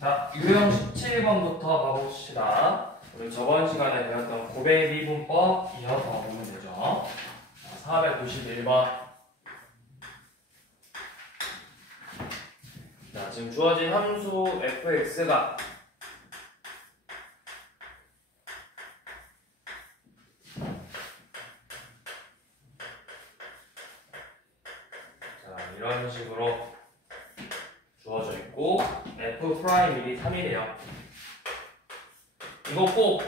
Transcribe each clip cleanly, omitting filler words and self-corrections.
자, 유형 17번부터 가봅시다. 우리 저번 시간에 배웠던 고백 미분법 이어서 보면 되죠. 491번. 자, 지금 주어진 함수 fx가 이런 식으로 주어져 있고 F'1이 3이래요. 이거 꼭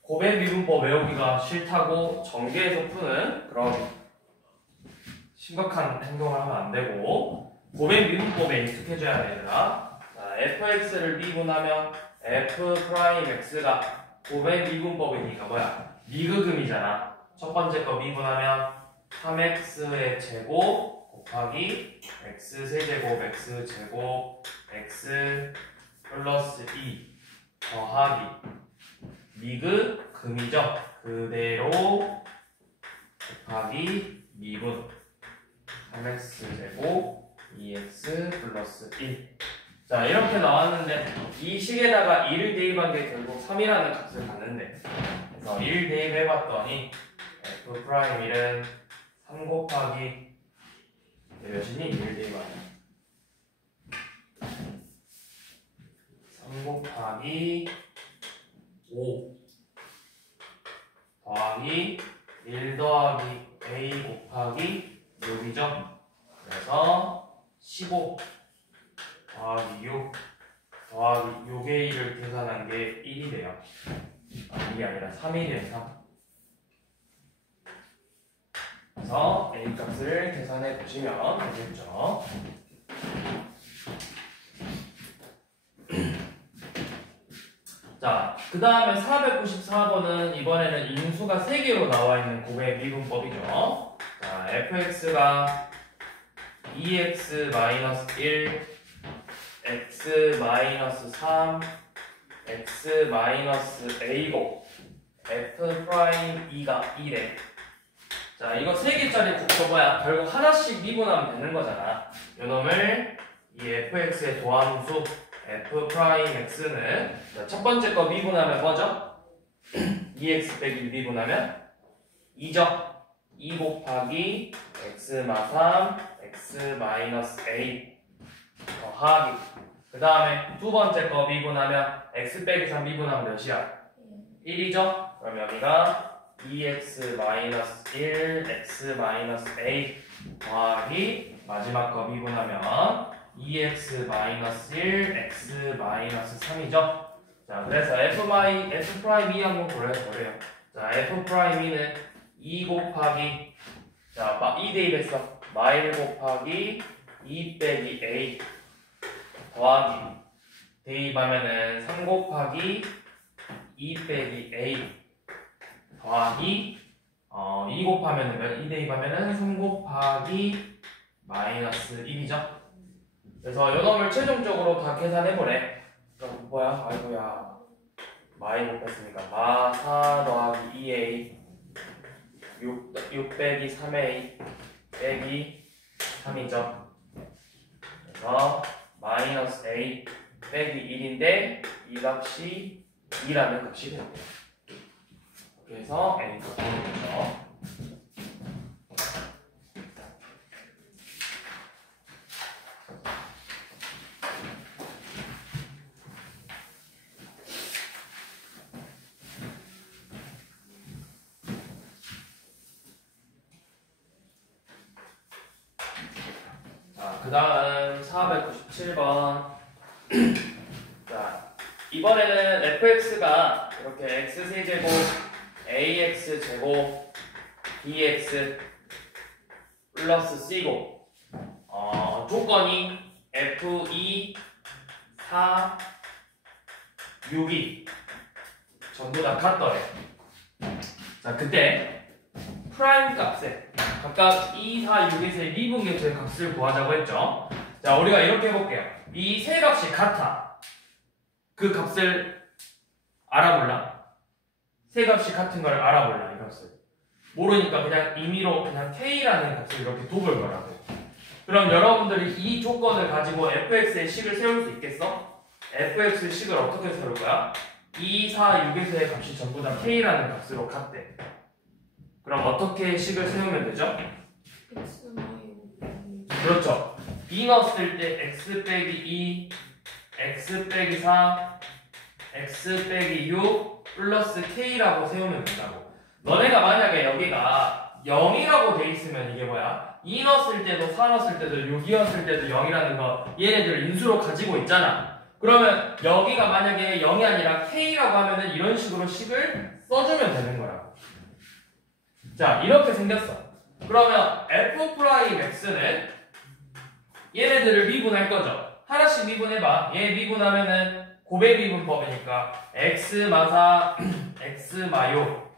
고백 미분법 외우기가 싫다고 전개해서 푸는 그런 심각한 행동을 하면 안 되고 고백 미분법에 익숙해져야 되더라. 자, fx를 미분하면 F'x가 고백 미분법이니까 뭐야? 미그금이잖아. 첫 번째 거 미분하면 3x의 제곱 곱하기 x 세제곱 x 제곱 x 플러스 2 더하기 미그 금이죠. 그대로 곱하기 미분 3x 제곱 2x 플러스 1. 자, 이렇게 나왔는데 이 식에다가 1을 대입한 게 결국 3이라는 값을 갖는데, 그래서 1 대입해봤더니 F'1은 3 곱하기 몇이니? 1 대입하면 3 곱하기 5 더하기 1 더하기 a 곱하기 6이죠. 그래서 15 더하기 6 더하기 6의 1을 계산한 게 1이 돼요. 이게 아니라 3이 돼요. 3. 그래서 a 값을 계산해 보시면 되겠죠. 자, 그 다음에 494번은 이번에는 인수가 3개로 나와 있는 고백 미분법이죠. 자, fx가 2x-1, x-3, x-a고 f'2가 1에. 자, 이거 3개짜리 곱해봐야 결국 하나씩 미분하면 되는 거잖아. 요놈을 이 fx의 도함수 f'x는 첫 번째 거 미분하면 뭐죠? 2x 빼기 1 미분하면 2죠. 2 곱하기 x-3 x-a 더하기, 그 다음에 두 번째 거 미분하면 x 빼기 3 미분하면 몇이야? 1이죠? 그럼 여기가 2x-1 x-a 더하기 마지막 거 미분하면 2x-1 x-3이죠. 자, 그래서 f'2 한번 그래요. 자, f'2는 2 곱하기, 자, 2 대입했어. 마일 곱하기 2 빼기 a 더하기 대입하면은 3 곱하기 2 빼기 a 더하기 2 곱하면은 2 대입하면은 3 곱하기 마이너스 1이죠. 그래서 요놈을 최종적으로 다 계산해보래. 그럼 뭐야? 아이고야, 마이 곱했으니까 마 4 더하기 2a 6 빼기 3a 빼기 3이죠. 그래서 마이너스 a 빼기 1인데 이 값이 2라는 값이 됩니다. 그래서 a 값이 되죠. 그 다음 497번. 자, 이번에는 fx가 이렇게 x세제곱 ax제곱 bx 플러스 c고 조건이 f2 4 6이 전부 다 같더래. 자, 그때 프라임 값에 각각 2, 4, 6에서의 미분계수의 값을 구하자고 했죠. 자, 우리가 이렇게 해볼게요. 이 세 값이 같아. 그 값을 알아볼라. 세 값이 같은 걸 알아볼라. 이 값을 모르니까 그냥 임의로 그냥 k라는 값을 이렇게 둬볼 거라고. 그럼 여러분들이 이 조건을 가지고 fx의 식을 세울 수 있겠어? fx의 식을 어떻게 세울 거야? 2, 4, 6에서의 값이 전부 다 k라는 값으로 같대. 그럼 어떻게 식을 세우면 되죠? 그렇죠. 2 넣었을 때 x 빼기 2, x 빼기 4, x 빼기 6 플러스 k라고 세우면 된다고. 너네가 만약에 여기가 0이라고 돼 있으면 이게 뭐야? 2 넣었을 때도 4 넣었을 때도 6이었을 때도 0이라는 거 얘네들을 인수로 가지고 있잖아. 그러면 여기가 만약에 0이 아니라 k라고 하면은 이런 식으로 식을 써주면 되는 거야. 자, 이렇게 생겼어. 그러면 f'x는 얘네들을 미분할 거죠. 하나씩 미분해봐. 얘 미분하면은 고배 미분법이니까 x 마사 x 마요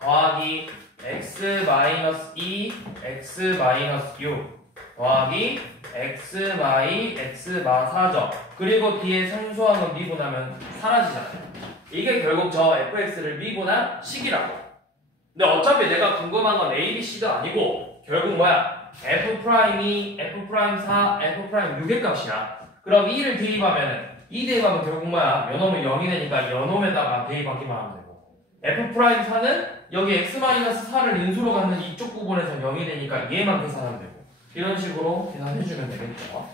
더하기 x 마이너스 2 x 마이너스 6 더하기 x 마이 x 마사죠. 그리고 뒤에 상수항은 미분하면 사라지잖아요. 이게 결국 저 fx를 미분한 식이라고. 근데 어차피 내가 궁금한 건 a, b, c도 아니고 결국 뭐야? f'이 f'4, f'6의 값이야. 그럼 2를 대입하면은 2 대입하면 결국 뭐야? 연놈은 0이 되니까 연놈에다가 대입하기만 하면 되고 f'4는 여기 x-4를 인수로 갖는 이쪽 부분에서 0이 되니까 얘만 계산하면 되고 이런 식으로 계산해주면 되겠죠.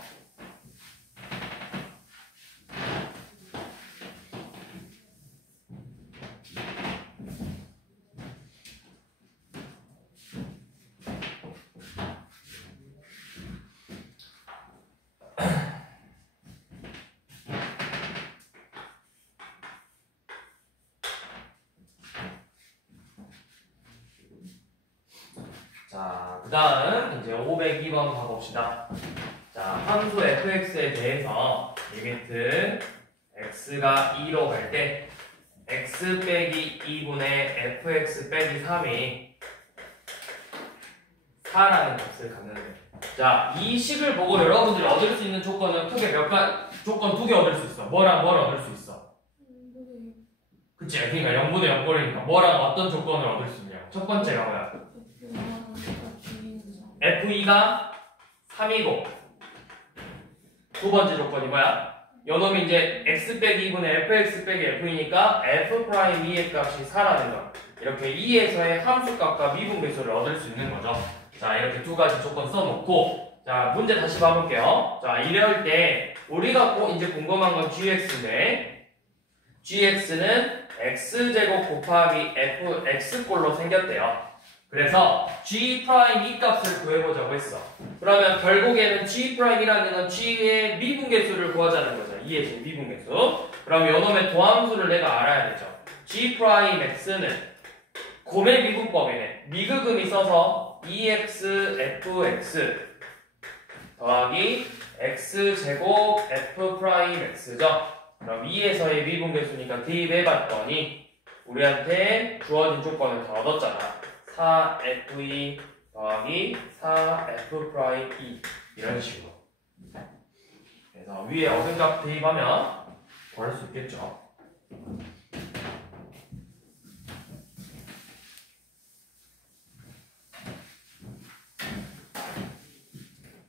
자, 그 다음 이제 502번 가봅시다. 자, 함수 fx에 대해서 리미트 x가 2로 갈 때 x 빼기 2분의 fx 빼기 3이 4라는 값을 갖는데, 자, 이 식을 보고 여러분들이 얻을 수 있는 조건은 크게 조건 2개 얻을 수 있어. 뭐랑 뭘 얻을 수 있어? 그치? 그러니까 0분의 0꼴이니까 뭐랑 어떤 조건을 얻을 수 있냐? 첫 번째가 뭐야? F2가 3이고 두 번째 조건이 뭐야? 요놈이 이제 x 빼기 2분의 fx 빼기 f이니까 f'2의 값이 4라는 거. 이렇게 2에서의 함수값과 미분계수를 얻을 수 있는 거죠. 자, 이렇게 두 가지 조건 써놓고 자, 문제 다시 봐볼게요. 자, 이럴 때 우리가 이제 궁금한 건 gx인데 gx는 x제곱 곱하기 fx꼴로 생겼대요. 그래서 g' 이 값을 구해보자고 했어. 그러면 결국에는 g'이라는 건 g의 미분계수를 구하자는 거죠. 2의 제 미분계수. 그럼 요놈의 도함수를 내가 알아야 되죠. g'x는 곰의 미분법이네. 미극음이 써서 2x fx 더하기 x제곱 f'x죠. 그럼 2에서의 미분계수니까 대입해봤더니 우리한테 주어진 조건을 다 얻었잖아. 4f2 더하기 4f'2 이런 식으로. 그래서 위에 얻은 값 대입하면 구할 수 있겠죠.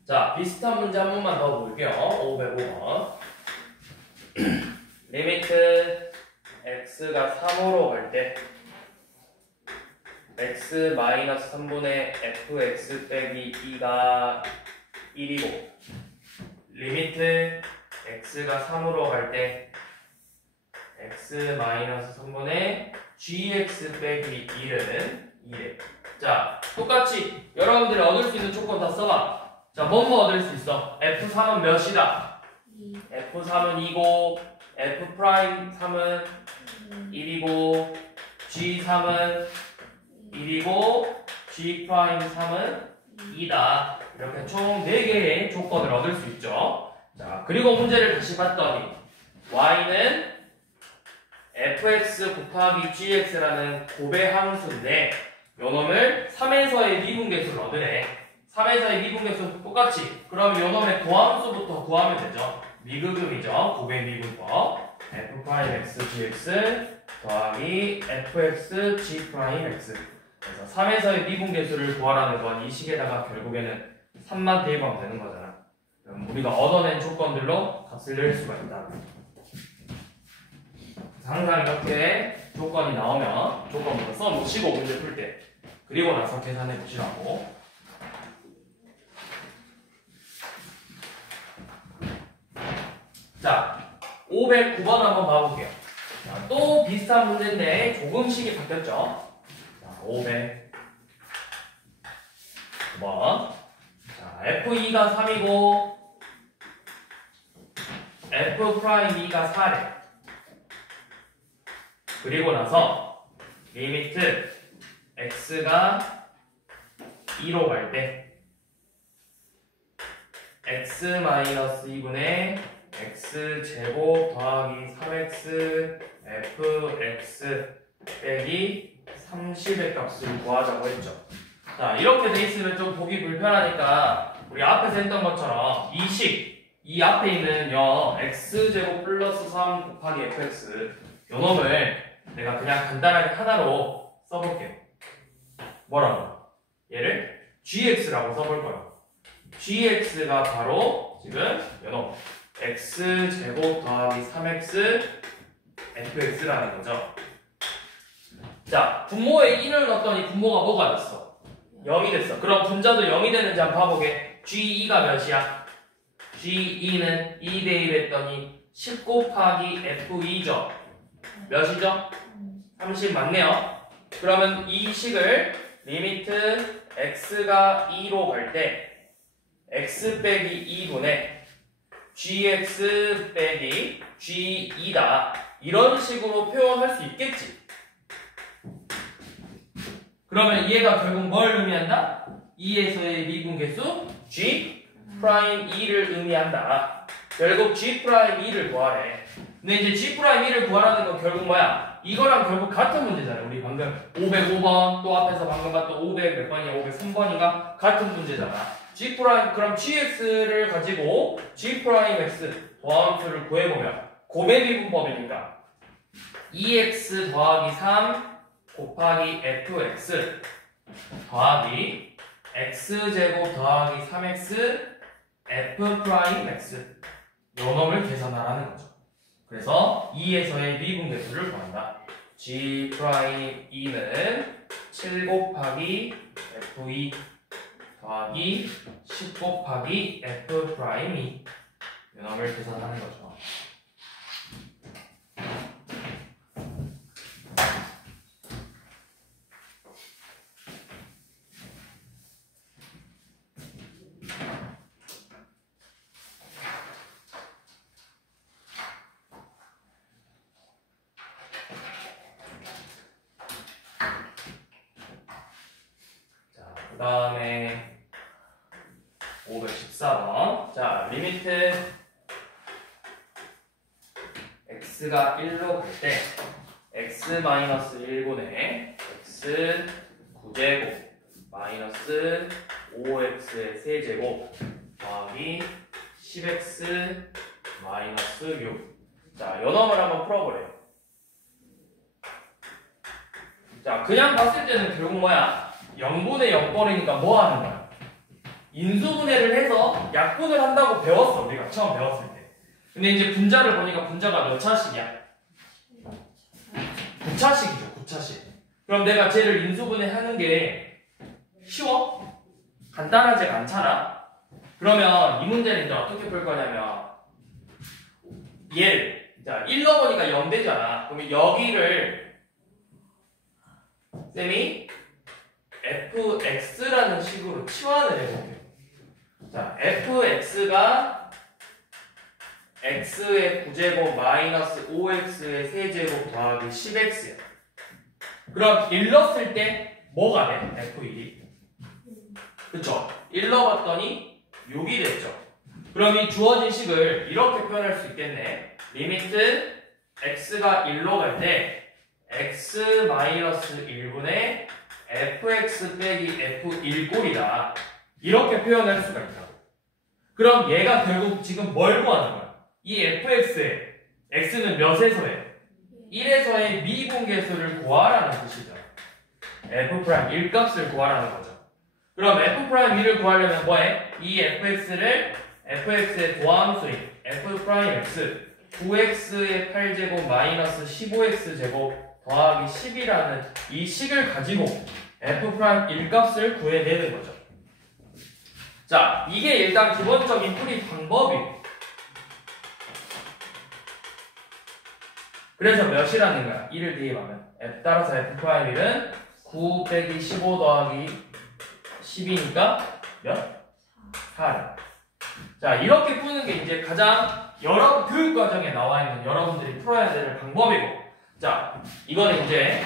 자, 비슷한 문제 한 번만 더 볼게요. 505번. 리미트 x가 3으로 갈 때 x-3분의 fx 빼기 2가 1이고 리미트 x가 3으로 갈 때 x-3분의 gx 빼기 1은 2래. 자, 똑같이 여러분들이 얻을 수 있는 조건 다 써봐. 자, 뭐뭐 얻을 수 있어? f3은 몇이다? f3은 2고 f'3은 1이고 g3은 1이고 g'3은 2다. 이렇게 총 4개의 조건을 얻을 수 있죠. 자, 그리고 문제를 다시 봤더니 y는 fx 곱하기 gx라는 고배 함수인데 요놈을 3에서의 미분계수를 얻으래. 3에서의 미분계수 똑같이 그럼 요놈의 도함수부터 구하면 되죠. 미극음이죠. 고배 미분법 f'x gx 더하기 fx g'x. 그래서 3에서의 미분계수를 구하라는 건 이 식에다가 결국에는 3만 대입하면 되는 거잖아. 그럼 우리가 얻어낸 조건들로 값을 낼 수가 있다. 항상 이렇게 조건이 나오면 조건부터 써놓으시고 문제 풀 때 그리고 나서 계산해 보시라고. 자, 509번 한번 봐볼게요. 자, 또 비슷한 문제인데 조금씩이 바뀌었죠. 자, 509번. 자, F2가 3이고 F'2가 4래. 그리고 나서 리미트 x가 2로 갈 때 x-2분의 x제곱 더하기 3x fx 빼기 30의 값을 구하자고 했죠. 자, 이렇게 돼 있으면 좀 보기 불편하니까 우리 앞에서 했던 것처럼 이 앞에 있는 x제곱 플러스 3 곱하기 fx 요 놈을 내가 그냥 간단하게 하나로 써볼게요. 뭐라고? 얘를 gx라고 써볼 거예요. gx가 바로 지금 요 놈 x제곱 더하기 3x fx라는 거죠. 자, 분모에 1을 넣었더니 분모가 뭐가 됐어? 0이 됐어. 그럼 분자도 0이 되는지 한번 봐보게. g2가 몇이야? g2는 2 대입했더니 10 곱하기 f2죠. 몇이죠? 30 맞네요. 그러면 이 식을 리미트 x가 2로 갈 때 x 빼기 2분의 gx 빼기 g2다. 이런 식으로 표현할 수 있겠지. 그러면 얘가 결국 뭘 의미한다? 2에서의 미분계수 g'2를 의미한다. 결국 g'2를 구하래. 근데 이제 g'2를 구하라는 건 결국 뭐야? 이거랑 결국 같은 문제잖아요. 우리 방금 505번 또 앞에서 방금 봤던 500 몇 번이야? 503번인가? 같은 문제잖아. 그럼 gx를 가지고 g'x 더함수를 구해보면 곱의 미분법이니까 2x 더하기 3 곱하기 fx 더하기 x제곱 더하기 3x f'x 요 놈을 계산하라는 거죠. 그래서 2에서의 미분계수를 구한다. g'2는 7 곱하기 f2 더하기 10 곱하기 f'2 요 놈을 계산하는 거죠. 그 다음에 514번. 자, 리미트 x가 1로 갈 때 x-1분의 x 9제곱 마이너스 5x의 세제곱 더하기 10x 마이너스 6. 자, 요 놈을 한번 풀어보래요. 자, 그냥 봤을 때는 결국 뭐야? 0분의 0번이니까 뭐 하는 거야? 인수분해를 해서 약분을 한다고 배웠어. 우리가 처음 배웠을 때. 근데 이제 분자를 보니까 분자가 몇 차식이야? 9차식이죠. 9차식. 그럼 내가 쟤를 인수분해 하는 게 쉬워? 간단하지가 않잖아? 그러면 이 문제는 이제 어떻게 풀 거냐면 얘를 자 1 넣어보니까 0 되잖아. 그러면 여기를 쌤이 fx라는 식으로 치환을 해볼게요. 자, fx가 x의 9제곱 마이너스 5x의 세제곱 더하기 10x야. 그럼 1 넣었을 때 뭐가 돼? f1이. 그쵸? 1 넣어봤더니 6이 됐죠. 그럼 이 주어진 식을 이렇게 표현할 수 있겠네. 리미트 x가 1로 갈 때 x-1분의 fx 빼기 f1꼴이다. 이렇게 표현할 수가 있다. 그럼 얘가 결국 지금 뭘 구하는 거야? 이 fx에 x는 몇에서 해? 1에서의 미분계수를 구하라는 뜻이죠. f'1값을 구하라는 거죠. 그럼 f' F'E를 구하려면 뭐해? 이 fx를 fx의 도함수인 F'X 9x의 8제곱 마이너스 15x 제곱 더하기 10이라는 이 식을 가지고 F' 일값을 구해내는 거죠. 자, 이게 일단 기본적인 풀이 방법이에요. 그래서 몇이라는 거야? 1을 대입하면 F 따라서 F'L은 9 빼기 15 더하기 10이니까 몇? 4. 자, 이렇게 푸는 게 이제 가장 여러 교육과정에 나와 있는 여러분들이 풀어야 되는 방법이고, 자, 이거는 이제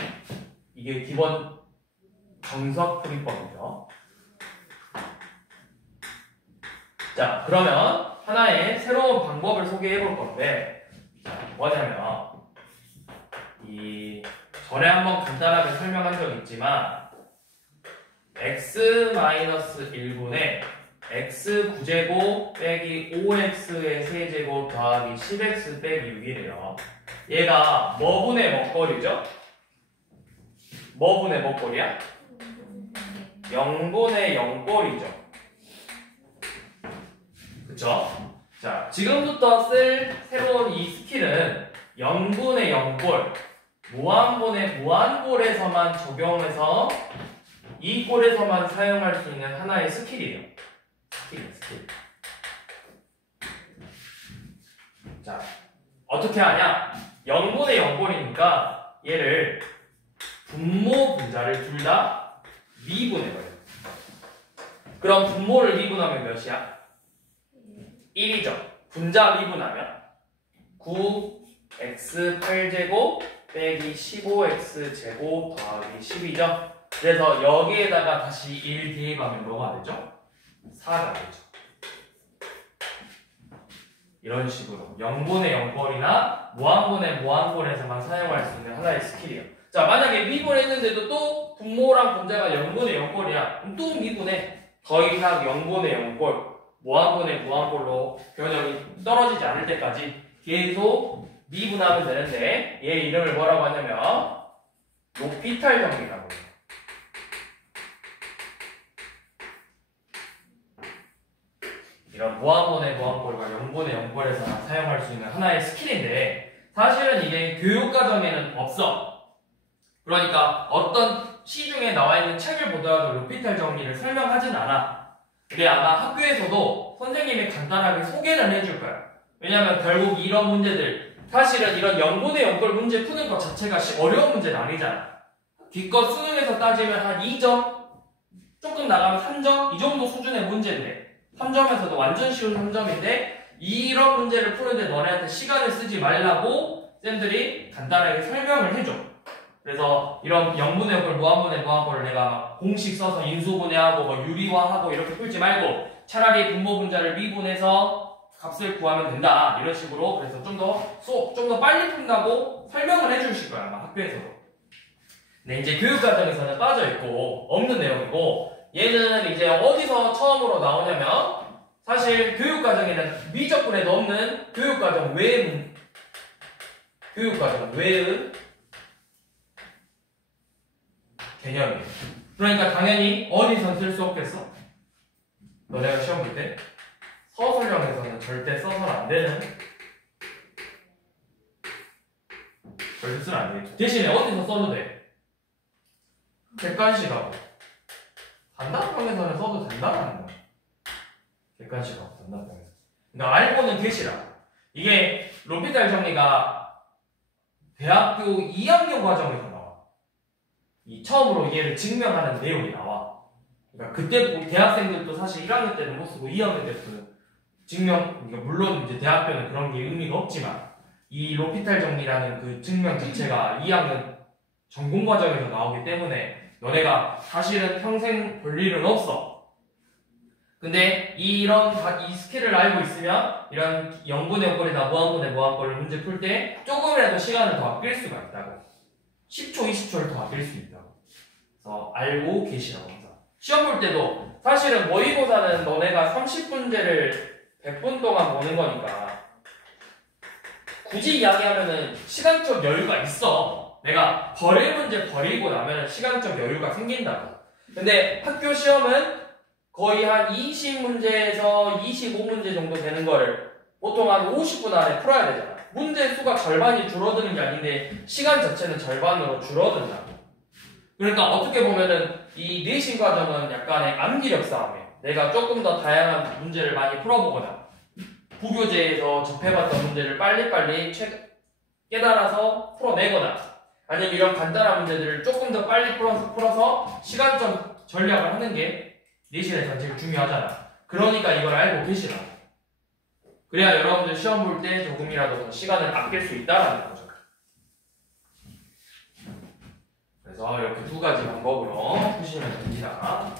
이게 기본 정석 풀이법이죠. 자, 그러면 하나의 새로운 방법을 소개해 볼 건데, 자, 뭐냐면 이 전에 한번 간단하게 설명한 적 있지만 x-1분의 x9제곱 빼기 5x의 세제곱 더하기 10x 빼기 6이래요. 얘가 뭐분의 먹거리죠? 뭐분의 먹거리야? 0분의 0꼴이죠. 그쵸? 자, 지금부터 쓸 새로운 이 스킬은 0분의 0꼴, 무한분의 무한꼴에서만 적용해서 이 꼴에서만 사용할 수 있는 하나의 스킬이에요. 스킬. 자, 어떻게 하냐? 0분의 0꼴이니까 얘를 분모 분자를 둘 다 미분해버려요. 그럼 분모를 미분하면 몇이야? 1이죠. 분자 미분하면 9x 8제곱 빼기 15x 제곱 더하기 10이죠. 그래서 여기에다가 다시 1 대입하면 뭐가 되죠? 4가 되죠. 이런 식으로 0분의 0꼴이나 무한분의 무한꼴에서만 사용할 수 있는 하나의 스킬이에요. 자, 만약에 미분했는데도 또 분모랑 분자가 0분의 0꼴이야. 그럼 또 미분해. 더 이상 0분의 0꼴, 무한분의 무한꼴로 변형이 떨어지지 않을 때까지 계속 미분하면 되는데, 얘 이름을 뭐라고 하냐면 로피탈 정리라고 해요. 이런 무한분의 무한꼴과 0분의 0꼴에서만 사용할 수 있는 하나의 스킬인데, 사실은 이게 교육과정에는 없어. 그러니까 어떤 시중에 나와 있는 책을 보더라도 로피탈 정리를 설명하진 않아. 근데 아마 학교에서도 선생님이 간단하게 소개를 해줄 거야. 왜냐면 결국 이런 문제들, 사실은 이런 0분의 0꼴 문제 푸는 것 자체가 어려운 문제는 아니잖아. 기껏 수능에서 따지면 한 2점, 조금 나가면 3점, 이 정도 수준의 문제인데, 3점에서도 완전 쉬운 3점인데 이런 문제를 푸는데 너네한테 시간을 쓰지 말라고 쌤들이 간단하게 설명을 해줘. 그래서 이런 0분의 0꼴, 무한분의 무한꼴을 내가 공식 써서 인수분해하고 뭐 유리화하고 이렇게 풀지 말고 차라리 분모 분자를 미분해서 값을 구하면 된다. 이런 식으로. 그래서 좀 더 빨리 푼다고 설명을 해주실 거야, 아마 학교에서도. 근데 이제 교육과정에서는 빠져있고 없는 내용이고, 얘는 이제 어디서 처음으로 나오냐면, 사실 교육과정에는 미적분에도 없는 교육과정 외의 개념이에요. 그러니까 당연히 어디선 쓸 수 없겠어? 너네가 시험 볼 때 서술형에서는 절대 써서는 안 되는, 절대 쓰면 안 되겠죠. 대신에 어디서 써도 돼? 객관식하고 단답형에서는 써도 된다는 거야. 객관식하고 단답형에서. 그러니까 알고는 계시라. 이게 로피탈 정리가 대학교 2학년 과정에서 나와. 이 처음으로 얘를 증명하는 내용이 나와. 그러니까 그때 대학생들도 사실 1학년 때는 못 쓰고 2학년 때부터는 그러니까 물론 이제 대학교는 그런 게 의미가 없지만 이 로피탈 정리라는 그 증명 자체가 2학년 전공 과정에서 나오기 때문에 너네가 사실은 평생 볼 일은 없어. 근데 이 스킬을 알고 있으면 이런 0분의 0꼴이나 무한분의 무한꼴을 문제 풀 때 조금이라도 시간을 더 아낄 수가 있다고. 10초, 20초를 더 아낄 수 있다고. 그래서 알고 계시라고 항상. 시험 볼 때도 사실은 모의고사는 너네가 30분제를 100분 동안 보는 거니까 굳이 이야기하면은 시간적 여유가 있어. 내가 버릴 문제 버리고 나면 시간적 여유가 생긴다고. 근데 학교 시험은 거의 한 20문제에서 25문제 정도 되는 거를 보통 한 50분 안에 풀어야 되잖아. 문제 수가 절반이 줄어드는 게 아닌데 시간 자체는 절반으로 줄어든다. 그러니까 어떻게 보면은 이 내신 과정은 약간의 암기력 싸움이에요. 내가 조금 더 다양한 문제를 많이 풀어보거나 부교재에서 접해봤던 문제를 빨리빨리 깨달아서 풀어내거나 아니면 이런 간단한 문제들을 조금 더 빨리 풀어서 시간적 전략을 하는 게 내신에서 제일 중요하잖아. 그러니까 이걸 알고 계시라고. 그래야 여러분들 시험 볼 때 조금이라도 더 시간을 아낄 수 있다는 거죠. 그래서 이렇게 두 가지 방법으로 푸시면 됩니다.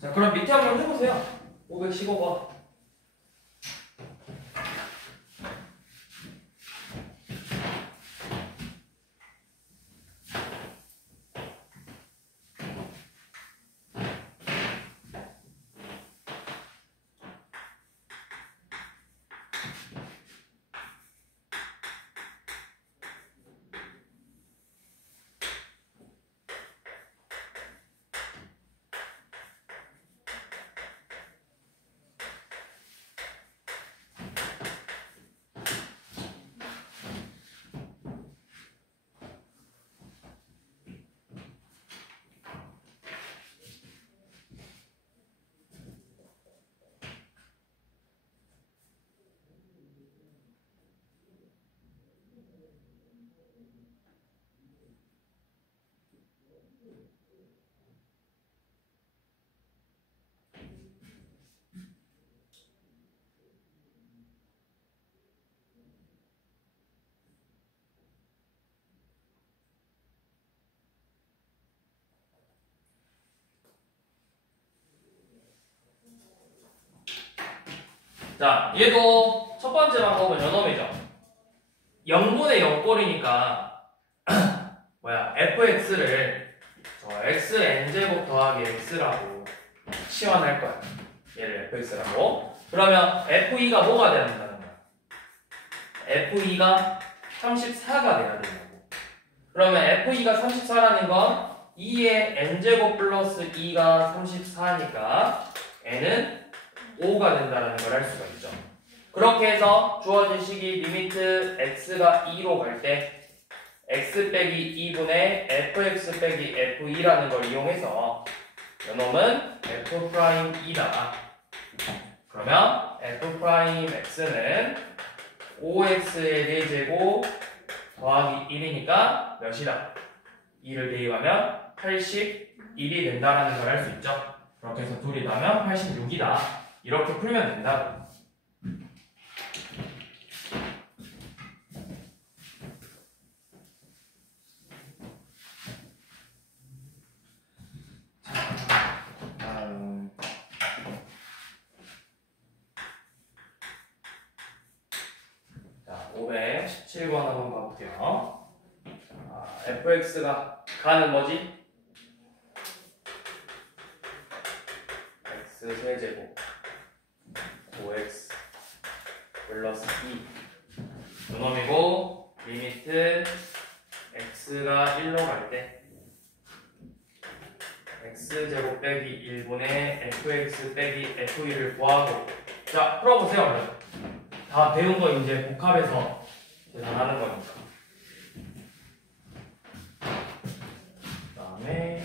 자, 그럼 밑에 한번 해보세요. 515번. 자, 얘도 첫 번째 방법은 요놈이죠. 0분의 0꼴이니까 fx를 xn제곱 더하기 x라고 치환할 거야. 얘를 fx라고. 그러면 f2가 뭐가 돼야 된다는 거야? f2가 34가 돼야 된다고. 그러면 f2가 34라는 건 2의 n제곱 플러스 2가 34니까 n은 5가 된다는 걸 알 수가 있죠. 그렇게 해서 주어진 식이 리미트 x가 2로 갈 때 x 빼기 2분의 fx 빼기 f2라는 걸 이용해서 요놈은 f'이다. 그러면 f'x는 5x의 4제곱 더하기 1이니까 몇이다? 2를 대입하면 81이 된다는 걸 알 수 있죠. 그렇게 해서 둘이 더하면 86이다. 이렇게 풀면 된다. 자, 517번 한번 가볼게요. fx가 가는 뭐지? x 세제곱 5x 플러스 2 요놈이고 리미트 x가 1로 갈 때 x제곱 빼기 1분의 fx 빼기 f2를 구하고 자 풀어보세요. 얼른 다 배운 거 이제 복합해서 계산하는 거니까. 그 다음에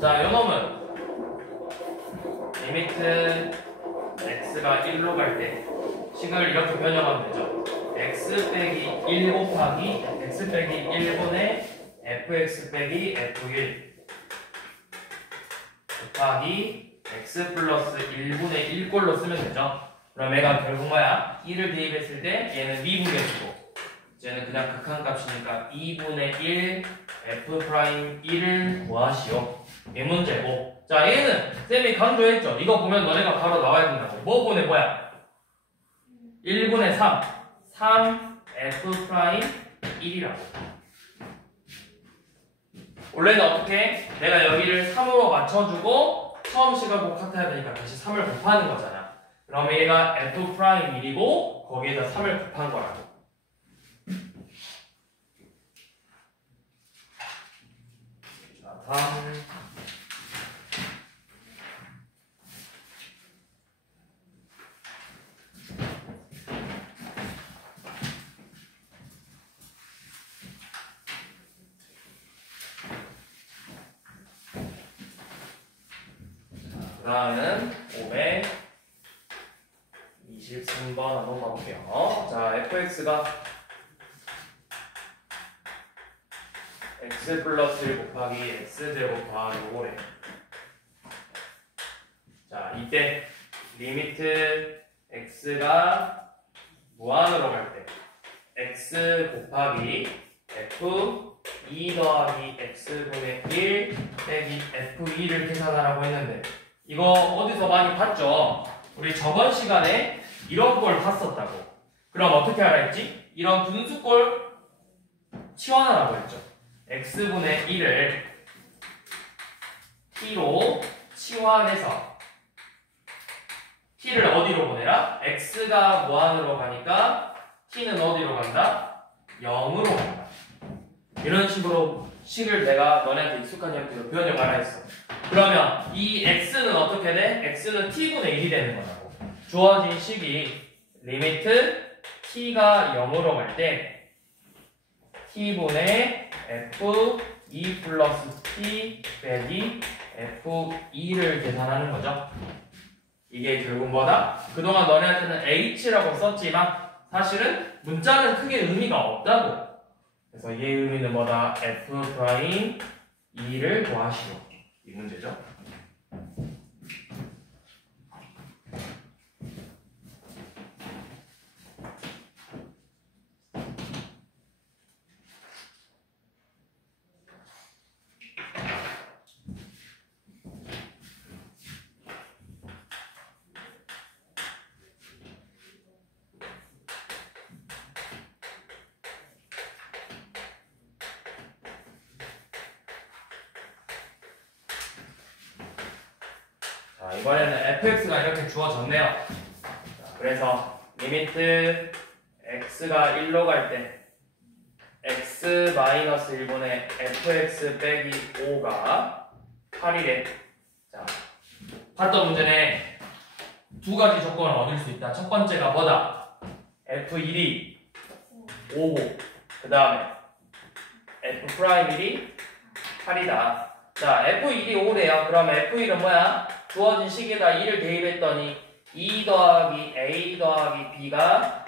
자, 요놈은 리미트 x가 1로 갈 때 식을 이렇게 변형하면 되죠. x 빼기 1 곱하기 x 빼기 1분의 fx 빼기 f1 곱하기 x 플러스 1분의 1꼴로 쓰면 되죠. 그럼 얘가 결국 뭐야? 1을 대입했을 때 얘는 미분계수고 얘는 그냥 극한값이니까 2분의 1 f'1을 구하시오. 이 문제고. 자, 얘는 쌤이 강조했죠. 이거 보면 너네가 바로 나와야 된다고. 뭐 보내 뭐야? 1분의 3 3f'1이라고. 원래는 어떻게? 내가 여기를 3으로 맞춰주고 처음 식하고 같아야 되니까 다시 3을 곱하는 거잖아. 그러면 얘가 f'1이고 거기에다 3을 곱한 거라고. 자, 다음. 그 다음은 523번 한번 가볼게요. 자, fx가 x 플러스 1 곱하기 x제곱 더하기 5래. 자, 이때 리미트 x가 무한으로 갈 때 x 곱하기 f 2 더하기 x분의 1 빼기 f2를 계산하라고 했는데 이거 어디서 많이 봤죠? 우리 저번 시간에 이런 걸 봤었다고. 그럼 어떻게 하라 했지? 이런 분수꼴 치환하라고 했죠. x분의 1을 t로 치환해서 t를 어디로 보내라? x가 무한으로 가니까 t는 어디로 간다? 0으로 간다. 이런 식으로 식을 내가 너네한테 익숙한 형태로 변형하라 했어. 그러면 이 x는 어떻게 돼? x는 t분의 1이 되는 거라고. 주어진 식이 리미트 t가 0으로 갈 때 t분의 f2 플러스 t 빼기 f2를 계산하는 거죠. 이게 결국 뭐다? 그동안 너네한테는 h라고 썼지만 사실은 문자는 크게 의미가 없다고. 그래서 얘의 의미는 뭐다? f'2를 구하시오. 이 문제죠. 자, 이번에는 fx가 이렇게 주어졌네요. 자, 그래서 리미트 x가 1로 갈 때 x-1분의 fx 빼기 5가 8이래. 자, 봤던 문제네. 두 가지 조건을 얻을 수 있다. 첫 번째가 뭐다? f1이 5고 그 다음에 f'1이 8이다. 자, f1이 5래요. 그러면 f1은 뭐야? 주어진 식에다 2를 대입했더니 2 더하기 a 더하기 b가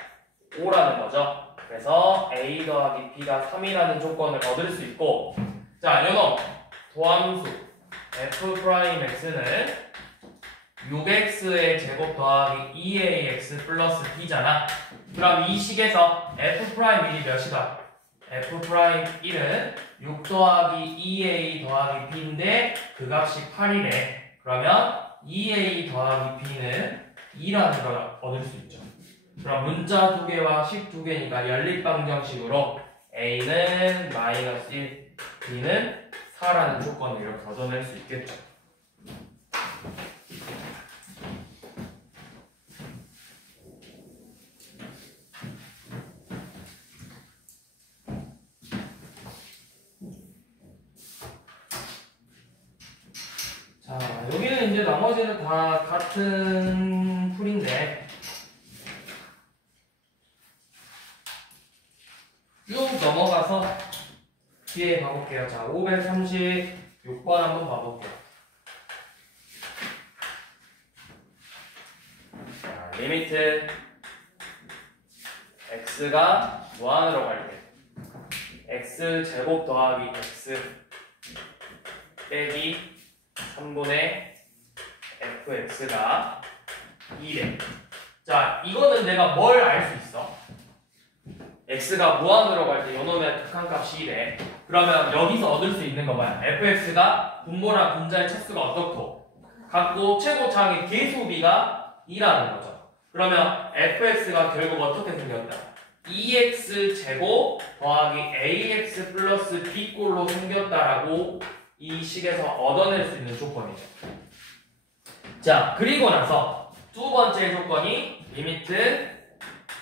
5라는 거죠. 그래서 a 더하기 b가 3이라는 조건을 얻을 수 있고, 자, 요놈 도함수 f'x는 6x의 제곱 더하기 2ax 플러스 b잖아. 그럼 이 식에서 f'1이 몇이다? f'1은 6 더하기 2a 더하기 b인데 그 값이 8이래. 그러면 2a 더하기 b는 2라는 걸 얻을 수 있죠. 그럼 문자 두 개와 식 두 개니까 연립방정식으로 a는 마이너스 1, b는 4라는 조건을 이렇게 얻어낼 수 있겠죠. 자, 여기는 이제 나머지는 다 같은 풀인데 쭉 넘어가서 뒤에 봐볼게요. 자, 536번 한번 봐볼게요. 리미트 x가 무한으로 갈 때 x제곱 더하기 x 빼기 3분의 fx가 2래. 자, 이거는 내가 뭘 알 수 있어? x가 무한으로 갈 때 요놈의 극한값이 2래. 그러면 여기서 얻을 수 있는 거 뭐야? fx가 분모랑 분자의 차수가 어떻고 같고 최고차항의 계수비가 2라는 거죠. 그러면 fx가 결국 어떻게 생겼다? 2x 더하기 ax 플러스 b꼴로 생겼다라고 이 식에서 얻어낼 수 있는 조건이죠. 자, 그리고 나서 두 번째 조건이 리미트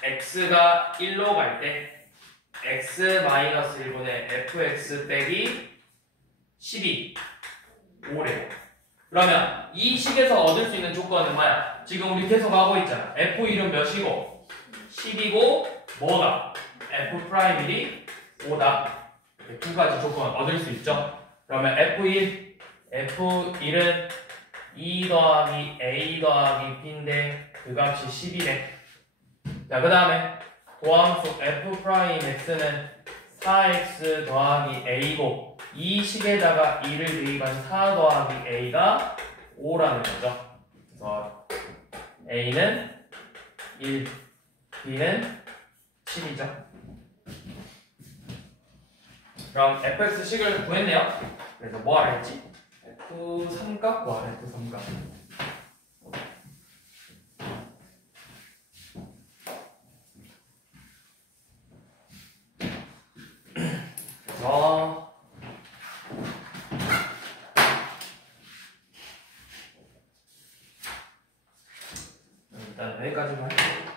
x가 1로 갈 때 x-1분의 fx 빼기 12 5래요. 그러면 이 식에서 얻을 수 있는 조건은 뭐야? 지금 우리 계속 하고 있잖아. f1은 몇이고 10이고 뭐다? f'1이 5다. 두 가지 조건을 얻을 수 있죠. 그러면 F1은 2 더하기 A 더하기 B인데 그 값이 10이네. 자, 그 다음에 도함수 F'X는 4X 더하기 A고 이 식에다가 2를 대입한 4 더하기 A가 5라는 거죠. 그래서 A는 1, B는 7이죠. 그럼 fx식을 구했네요. 그래서 뭐 하라 했지? f3값 구하라. f3값. 그래서 일단 여기까지만 할게요.